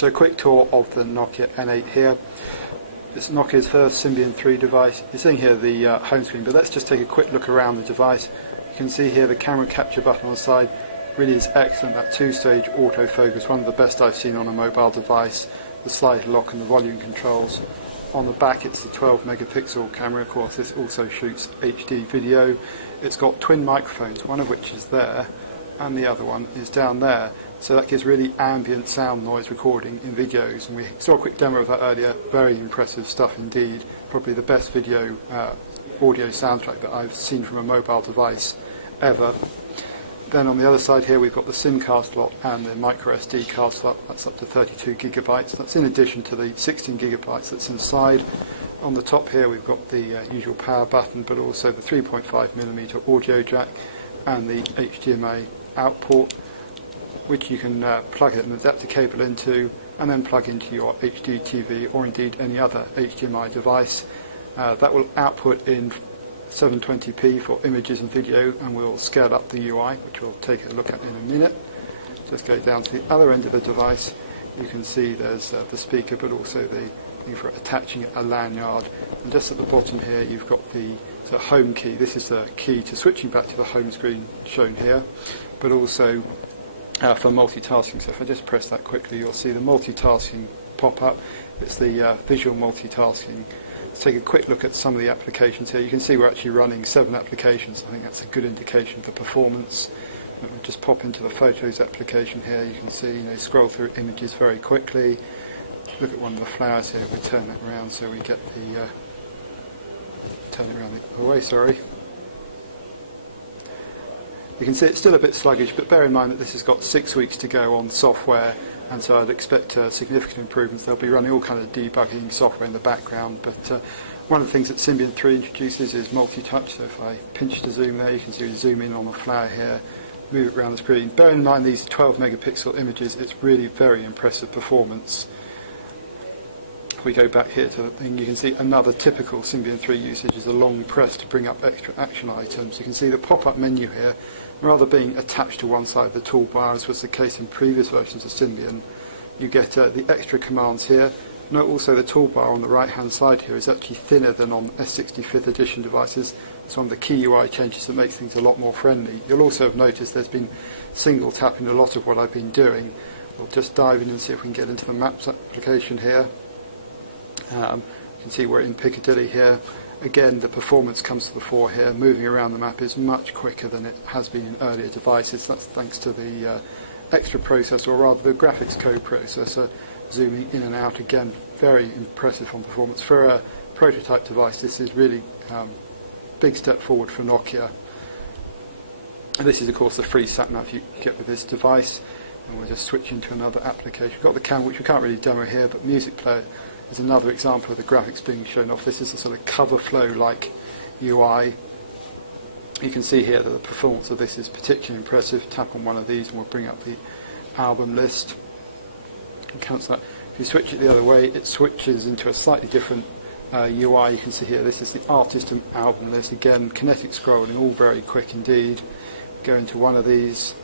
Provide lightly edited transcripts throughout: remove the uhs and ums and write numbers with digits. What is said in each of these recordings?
So a quick tour of the Nokia N8 here. It's Nokia's first Symbian 3 device. You're seeing here the home screen, but let's just take a quick look around the device. You can see here the camera capture button on the side really is excellent. That two-stage autofocus, one of the best I've seen on a mobile device. The slide lock and the volume controls. On the back it's the 12 megapixel camera. Of course this also shoots HD video. It's got twin microphones, one of which is there and the other one is down there. So that gives really ambient sound noise recording in videos, and we saw a quick demo of that earlier. Very impressive stuff indeed. Probably the best video audio soundtrack that I've seen from a mobile device ever. Then on the other side here we've got the SIM card slot and the micro SD card slot. That's up to 32 gigabytes. That's in addition to the 16 gigabytes that's inside. On the top here we've got the usual power button, but also the 3.5mm audio jack and the HDMI out port, which you can plug an adapter cable into and then plug into your HD TV or indeed any other HDMI device. That will output in 720p for images and video, and we'll scale up the UI, which we'll take a look at in a minute. Just go down to the other end of the device. You can see there's the speaker, but also the thing for attaching a lanyard. And just at the bottom here you've got the home key. This is the key to switching back to the home screen shown here, but also for multitasking. So if I just press that quickly, you'll see the multitasking pop up. It's the visual multitasking. Let's take a quick look at some of the applications here. You can see we're actually running 7 applications. I think that's a good indication for performance. We'll just pop into the Photos application here. You can see, scroll through images very quickly. Look at one of the flowers here. We turn that around so we get the turn it around the other way. Sorry. You can see it's still a bit sluggish, but bear in mind that this has got 6 weeks to go on software, and so I'd expect significant improvements. They'll be running all kind of debugging software in the background, but one of the things that Symbian 3 introduces is multi-touch. So if I pinch to zoom there, you can see we zoom in on the flower here, move it around the screen. Bear in mind these 12 megapixel images, it's really very impressive performance. If we go back here to the thing, you can see another typical Symbian 3 usage is a long press to bring up extra action items. You can see the pop-up menu here, rather being attached to one side of the toolbar, as was the case in previous versions of Symbian. You get the extra commands here. Note also the toolbar on the right hand side here is actually thinner than on S65th edition devices. It's one of the key UI changes that makes things a lot more friendly. You'll also have noticed there's been single tapping a lot of what I've been doing. We'll just dive in and see if we can get into the Maps application here. You can see we're in Piccadilly here. Again, the performance comes to the fore here. Moving around the map is much quicker than it has been in earlier devices. That's thanks to the extra processor, or rather the graphics co-processor, zooming in and out. Again, very impressive on performance. For a prototype device, this is really a big step forward for Nokia. And this is, of course, the free sat-nav you get with this device. And we'll just switch into another application. We've got the camera, which we can't really demo here, but music player is another example of the graphics being shown off. This is a sort of cover flow-like UI. You can see here that the performance of this is particularly impressive. Tap on one of these and we'll bring up the album list. And cancel that. If you switch it the other way, it switches into a slightly different UI. You can see here this is the artist and album list. Again, kinetic scrolling, all very quick indeed. Go into one of these.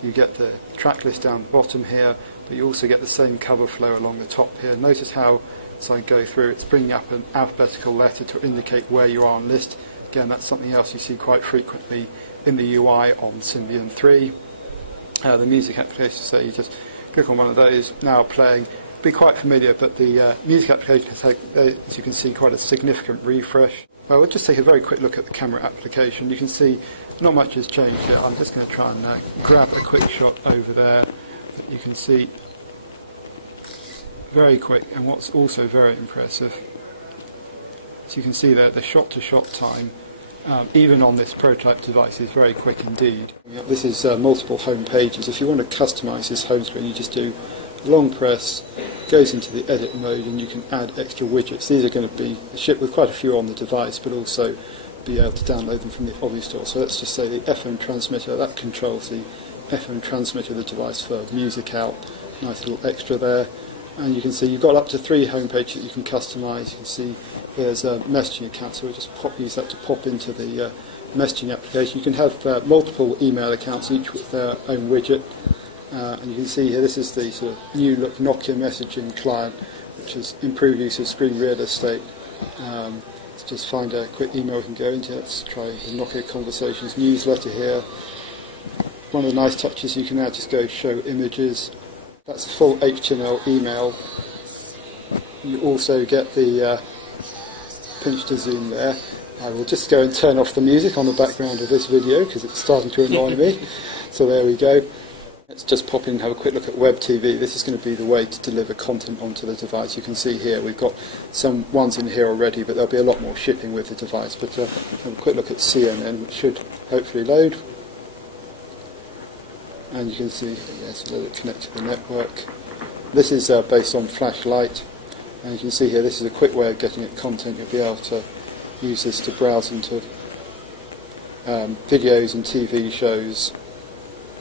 You get the track list down the bottom here, but you also get the same cover flow along the top here. Notice how, as I go through, it's bringing up an alphabetical letter to indicate where you are on list. Again, that's something else you see quite frequently in the UI on Symbian 3. The music application, so you just click on one of those, now playing. Be quite familiar, but the music application has had, as you can see, quite a significant refresh. Well, we'll just take a very quick look at the camera application. You can see not much has changed here. I'm just going to try and grab a quick shot over there. You can see very quick, and what's also very impressive, as you can see there, the shot-to-shot time, even on this prototype device, is very quick indeed. This is multiple home pages. If you want to customize this home screen, you just do a long press, goes into the edit mode, and you can add extra widgets. These are going to be shipped with quite a few on the device, but also be able to download them from the Obvi store. So let's just say the FM transmitter, that controls the FM transmitter of the device for music out. Nice little extra there. And you can see you've got up to 3 home pages that you can customize. You can see there's a messaging account, so we'll just use that to pop into the messaging application. You can have multiple email accounts, each with their own widget. and you can see here this is the sort of new look Nokia messaging client, which has improved use of screen real estate. Let's just find a quick email we can go into. Let's try the Nokia Conversations newsletter here. One of the nice touches, you can now just go show images. That's a full HTML email. You also get the pinch to zoom there. I will just go and turn off the music on the background of this video because it's starting to annoy me. So there we go. Let's just pop in and have a quick look at Web TV. This is going to be the way to deliver content onto the device. You can see here we've got some ones in here already, but there'll be a lot more shipping with the device. But have a quick look at CNN, which should hopefully load. And you can see, yes, let it connect to the network. This is based on Flashlight. And you can see here, this is a quick way of getting at content. You'll be able to use this to browse into videos and TV shows.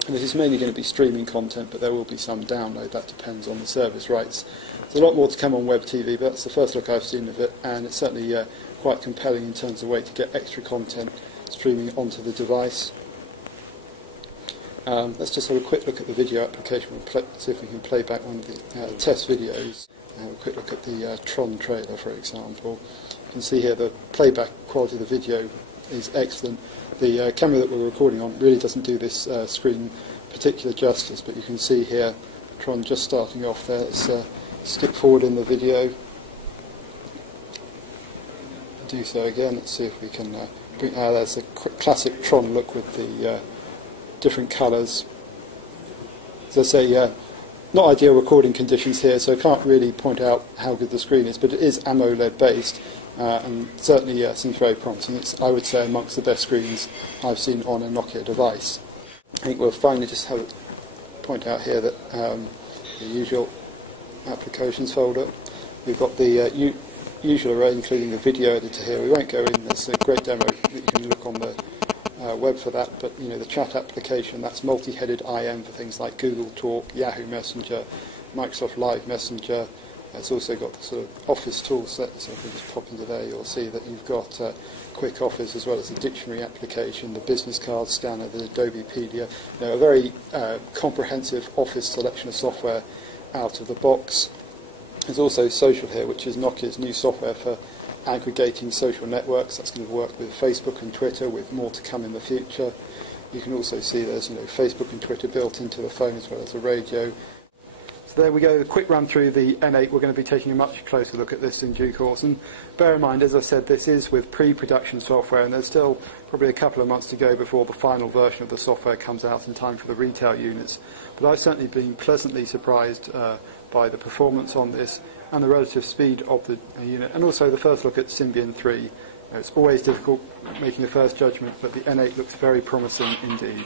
This is mainly going to be streaming content, but there will be some download. That depends on the service rights. There's a lot more to come on Web TV, but that's the first look I've seen of it, and it's certainly quite compelling in terms of a way to get extra content streaming onto the device. Let's just have a quick look at the video application. We'll see if we can play back one of the test videos. Have a quick look at the Tron trailer, for example. You can see here the playback quality of the video is excellent. The camera that we're recording on really doesn't do this screen particular justice, but you can see here Tron just starting off there. Let's skip forward in the video. Do so again. Let's see if we can bring. There's a classic Tron look with the different colours. As I say, not ideal recording conditions here, so I can't really point out how good the screen is, but it is AMOLED based. And certainly seems very promising. It's, I would say, amongst the best screens I've seen on a Nokia device. I think we'll finally just have point out here that the usual applications folder. We've got the usual array, including the video editor here. We won't go in. There's a great demo that you can look on the web for that. But the chat application, that's multi-headed IM for things like Google Talk, Yahoo Messenger, Microsoft Live Messenger. It's also got the sort of Office tool set, so if we just pop into there, you'll see that you've got Quick Office as well as the dictionary application, the business card scanner, the Adobepedia. A very comprehensive Office selection of software out of the box. There's also Social here, which is Nokia's new software for aggregating social networks. That's going to work with Facebook and Twitter, with more to come in the future. You can also see there's Facebook and Twitter built into the phone as well as a radio. So there we go, a quick run through the N8. We're going to be taking a much closer look at this in due course. And bear in mind, as I said, this is with pre-production software, and there's still probably a couple of months to go before the final version of the software comes out in time for the retail units. But I've certainly been pleasantly surprised by the performance on this and the relative speed of the unit, and also the first look at Symbian 3. It's always difficult making a first judgment, but the N8 looks very promising indeed.